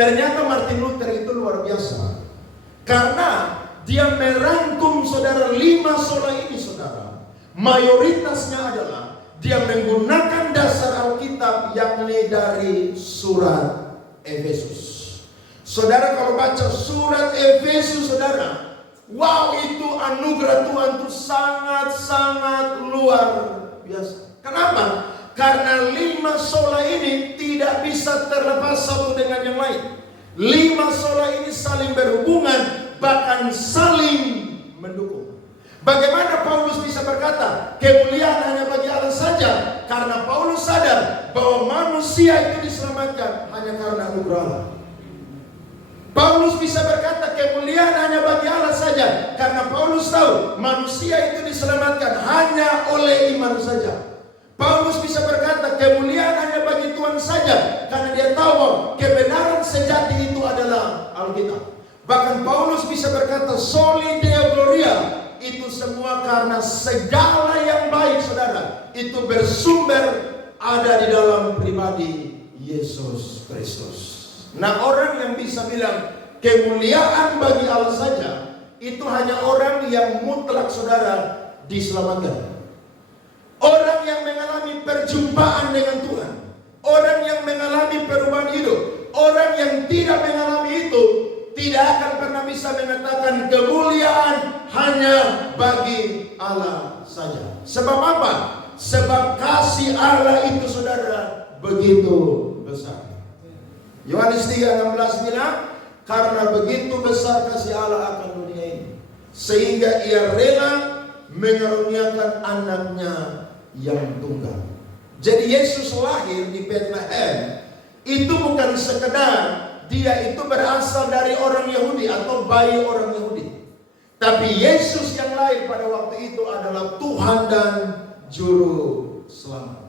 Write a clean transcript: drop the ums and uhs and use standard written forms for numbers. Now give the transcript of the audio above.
Ternyata Martin Luther itu luar biasa. Karena dia merangkum saudara 5 sola ini saudara. Mayoritasnya adalah dia menggunakan dasar Alkitab yakni dari surat Efesus. Saudara kalau baca surat Efesus saudara, wow, itu anugerah Tuhan itu sangat-sangat luar biasa. Kenapa? Karena 5 sola ini tidak bisa terlepas satu dengan yang lain. 5 sola ini saling berhubungan, bahkan saling mendukung. Bagaimana Paulus bisa berkata, kemuliaan hanya bagi Allah saja? Karena Paulus sadar bahwa manusia itu diselamatkan hanya karena anugerah Allah. Paulus bisa berkata kemuliaan hanya bagi Allah saja karena Paulus tahu manusia itu diselamatkan hanya oleh iman saja. Paulus bisa berkata kemuliaan hanya bagi Tuhan saja karena dia tahu kebenaran sejati itu adalah Alkitab. Bahkan Paulus bisa berkata soli deo gloria, itu semua karena segala yang baik saudara itu bersumber ada di dalam pribadi Yesus Kristus. Nah, orang yang bisa bilang kemuliaan bagi Allah saja itu hanya orang yang mutlak saudara diselamatkan. Orang yang mengalami perjumpaan dengan Tuhan, orang yang mengalami perubahan hidup. Orang yang tidak mengalami itu tidak akan pernah bisa mengatakan kemuliaan hanya bagi Allah saja. Sebab apa? Sebab kasih Allah itu saudara begitu besar. Yohanes 3:16 bilang, karena begitu besar kasih Allah akan dunia ini, sehingga ia rela mengaruniakan anaknya yang tunggal. Jadi Yesus lahir di Bethlehem itu bukan sekedar dia itu berasal dari orang Yahudi atau bayi orang Yahudi. Tapi Yesus yang lahir pada waktu itu adalah Tuhan dan Juru Selamat.